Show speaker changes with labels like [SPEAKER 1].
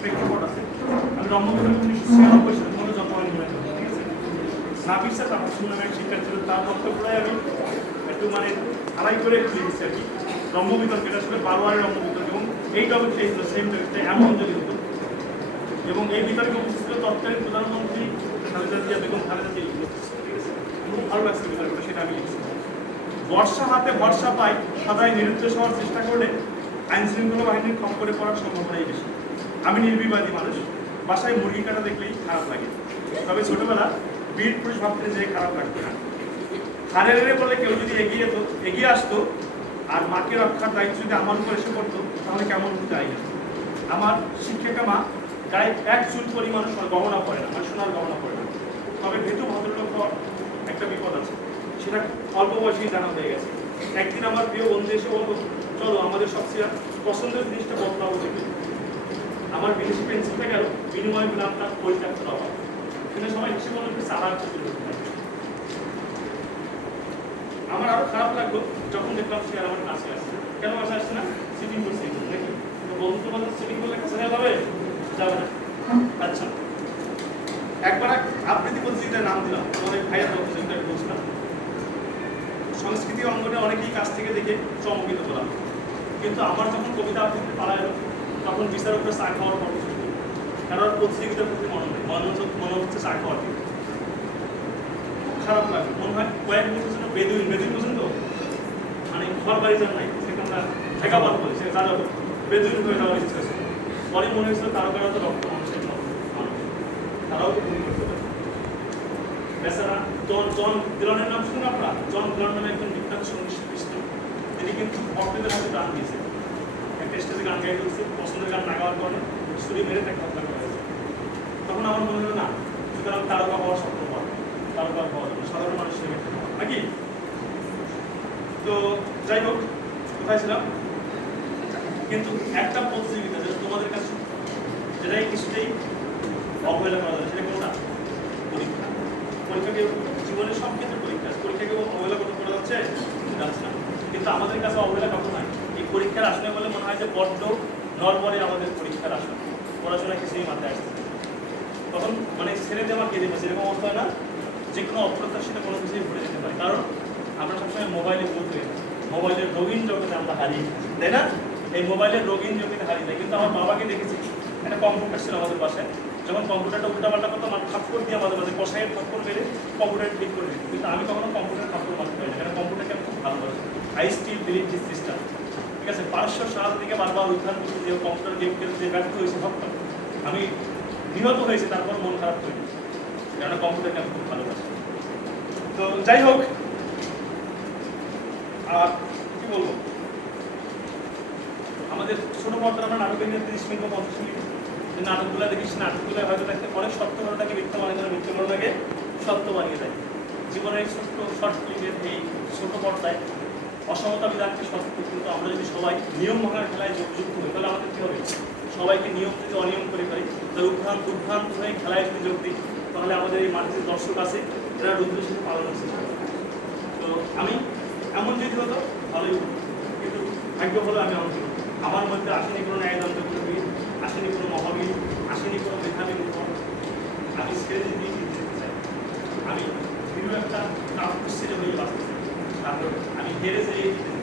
[SPEAKER 1] প্রেক্ষাপট আছে। আমি রম্যবিদন উনিশশো ছিয়ানব্বই সালে জন্মগ্রহণ ঠিক আছে? সাথে আমার ছিল তার বক্তব্যটাই আমি একটু মানে আড়াই করে আর কি। এটা বারোয়ারের এবং এই টপিকটাই ছিল সেম টপিকটা এমন যদি হতো। এবং এই বিতর্কে উপস্থিত তৎকালীন প্রধানমন্ত্রী খালেদা জিয়া বেগম খালেদা জিয়া, ঠিক আছে? ভালো লাগছে বিতর্কটা, সেটা আমি বর্ষা হাতে ভরসা পাই সদাই নিরুদ্দেশ হওয়ার চেষ্টা করলে আইন শৃঙ্খলা বাহিনীর খপ্পরে পড়ার সম্ভাবনাই বেশি। আমি নির্বিবাদী মানুষ। বাসায় মুরগি কাটা দেখলেই খারাপ লাগে। তবে ছোটবেলা বীর পুরুষ ভাবতে যে খারাপ লাগতো না। হারে রে বলে কেউ যদি এগিয়ে যেত এগিয়ে আসতো, আর মাকে রক্ষার দায়িত্ব যদি আমার উপর এসে পড়তো, তাহলে কেমন হতো না। আমার শিক্ষিকা মা গায়ে এক চুল পরিমাণ গহনা পড়ে না মানে সোনার গহনা পড়ে না। তবে ভেতু ভদ্রলোক হওয়ার একটা বিপদ আছে। সেটা অল্প বয়সেই জানা হয়ে গেছে। একদিন আমার প্রিয় বন্ধু এসে বলব চলো, আমাদের সবচেয়ে পছন্দের জিনিসটা বদলাবো আমার বিদেশি পেন্সিলটা গেল, বিনিময় পেলাম তার পরিত্যক্ত অভাব কিন্তু সবাই হেসে মনে হচ্ছে সারা আমার আরও খারাপ লাগল, যখন দেখলাম সে আমার কাছে আসছে। কেন কাছে আসছে না? সিটিং করছে নাকি? বন্ধু সিটিং করলে কাছে যাবে? না। আচ্ছা। একবার এক আবৃত্তি প্রতিযোগিতার নাম দিলাম আমাদের ভাইয়ের প্রতিযোগিতা বলছিলাম সংস্কৃতি অঙ্গনে অনেকেই কাছ থেকে দেখে চমকিত হলাম কিন্তু আমার যখন কবিতা আবৃত্তি পালা এলো তখন বিচার উপরে চা খাওয়ার পর কারণ প্রতিযোগিতার প্রতি মনে নেই মনে হচ্ছে মনে হচ্ছে চা খাওয়ার খুব খারাপ লাগে। মনে হয় কয়েক বছর জন্য বেদুইন। বেদুইন বুঝুন তো? মানে ঘর বাড়ি যান নাই সেখানটা ঠেকাবাদ বলে সে তারা বেদুইন হয়ে যাওয়ার ইচ্ছা ছিল পরে মনে হয়েছিল তারা কারা তো রক্ত মানুষের তারাও তো ভূমি করতে পারে। বেচারা জন জন দিলনের নাম শুনুন আপনারা। জন দিলন নামে একজন বিখ্যাত সংগীত তিনি কিন্তু ভক্তদের হাতে গান দিয়েছে একটা স্টেজে গান গাই দিয়েছে পছন্দের গান না গাওয়ার কারণে ছুরি মেরে তাকে হত্যা করা হয়েছে। তখন আমার মনে হলো, না, সুতরাং তারকা হওয়ার স্বপ্ন পাওয়া তারকা হওয়া যাবে সাধারণ মানুষের ক্ষেত্রে নাকি? তো যাই হোক, কোথায় ছিলাম? কিন্তু একটা প্রতিযোগিতা যেটা তোমাদের কাছে, যেটাই কিছুতেই অবহেলা করা যায় সেটা কোনটা? পরীক্ষা। পরীক্ষাকে জীবনের সব ক্ষেত্রে পরীক্ষা। পরীক্ষাকে অবহেলা করতে করা যাচ্ছে? যাচ্ছে না। কিন্তু আমাদের কাছে অবহেলা কখন পরীক্ষার আসনে বলে মনে হয় যে বড্ড নরবরে আমাদের পরীক্ষার আসন। পড়াশোনা কিছুই মাথায় আসছে? তখন মানে ছেড়ে দেওয়া কে দেবে? সেরকম অবস্থা না। যে কোনো অপ্রত্যাশিত কোনো কিছুই ঘুরে যেতে পারে। কারণ আমরা সবসময় মোবাইলে বলতে মোবাইলের রঙিন জগতে আমরা হারিয়ে তাই না? এই মোবাইলের রঙিন জগতে হারিয়ে যায়। কিন্তু আমার বাবাকে দেখেছি। একটা কম্পিউটার ছিল আমাদের বাসায়। যখন কম্পিউটারটা উল্টাপাল্টা করতো আমার থাপ্পড় দিয়ে আমাদের মাঝে কষাইয়ের থাপ্পড় মেরে কম্পিউটার ঠিক করে কিন্তু আমি কখনো কম্পিউটার থাপ্পড় মারতে পারি না। কারণ কম্পিউটারকে আমি খুব ভালোবাসি। আই স্টিল বিলিভ সিস্টেম আছে, পাঁচশো সাল থেকে বারবার উদ্ধার করতে যে কম্পিউটার গেম খেলতে ব্যর্থ হয়েছে ভাবতাম আমি নিহত হয়েছে, তারপর মন খারাপ করি কেননা কম্পিউটারকে আমি খুব ভালোবাসি। তো যাই হোক, আর কি বলব? আমাদের ছোট পর্দার আমরা নাটকের নিয়ে তিরিশ মিনিট বা পঞ্চাশ মিনিট নাটকগুলো দেখি, সেই নাটকগুলো হয়তো দেখতে অনেক সত্য ঘটনাকে মিথ্যা মনে করে মিথ্যা ঘটনাকে সত্য বানিয়ে দেয়। জীবনের ছোট্ট শর্ট ফিল্মের এই ছোট পর্দায় অসমতা বিধানকে সত্য কিন্তু আমরা যদি সবাই নিয়ম ভাঙার খেলায় যুক্ত হই, তাহলে আমাদের কী হবে? সবাইকে নিয়ম যদি অনিয়ম করে ফেলি। তাহলে উদ্ভ্রান্ত উদ্ভ্রান্ত হয়ে খেলায় যদি যোগ দিই, তাহলে আমাদের এই যে দর্শক আছে, এরা রুদ্রের সাথে পালানোর চেষ্টা তো আমি এমন যদি হতো, ভালোই কিন্তু ভাগ্য হলো আমি এমন আমার মধ্যে আসেনি কোনো ন্যায়দণ্ড কর্মী আসেনি কোনো মহাবীর আসেনি কোনো মেধাবী মুখ আমি ছেড়ে দিয়ে দিয়ে যেতে চাই আমি বিভিন্ন একটা কাপড় ছেড়ে